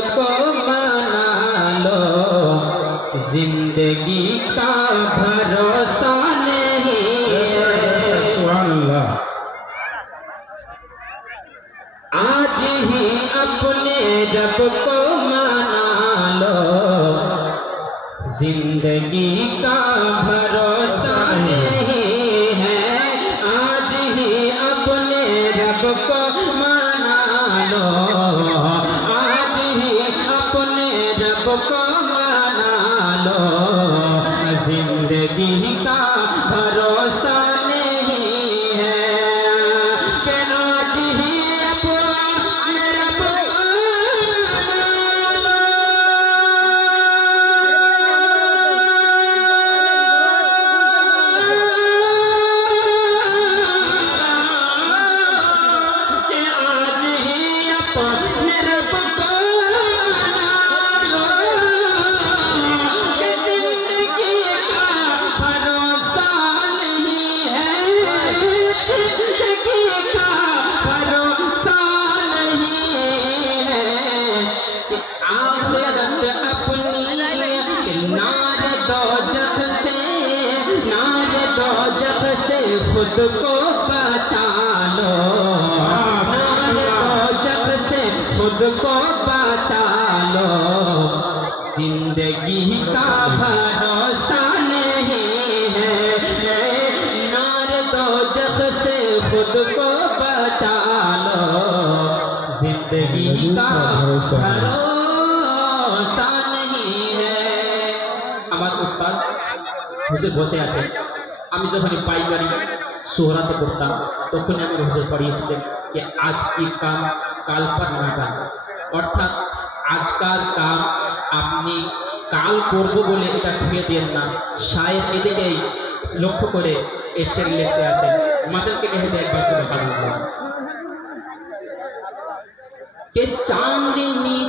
को मना लो, जिंदगी का भरोसा नहीं है। सुभान अल्लाह। आज ही अपने रब को मना लो, जिंदगी का भरोसा नहीं है। आज ही अपने रब को मना लो, आज ही अपने रब को मना लो, जिंदगी का भरोसा नहीं है। कि आज ही अपने रब को मना लो, कि आज ही अपने रब को मना लो, कि जिंदगी का भरोसा नहीं है, जिंदगी का भरोसा नहीं है। कि आखिरत अपनी कि नार दोजख से खुद को बचा लो, नार दोजख से खुद को बचा लो, जिंदगी का भरोसा नहीं है। नार दोजख से खुद को बचा लो, जिंदगी का भरोसा नहीं है। আমার উস্তাদ হুজুর বসে আছে। আমি যখন পাইকারি সোহরাতে পড়তাম তখন আমার হুজুর পড়িয়েছিলেন যে আজ কি কাম কাল পর নাগান, অর্থাৎ আজকাল কাম আপনি কাল করব বলে এটা ঠুকে দেন না। শায়ের এদিকেই লক্ষ্য করে এসে লিখতে আছেন। মাজারকে कहते একবার সুবহানাল্লাহ। कि चांदनी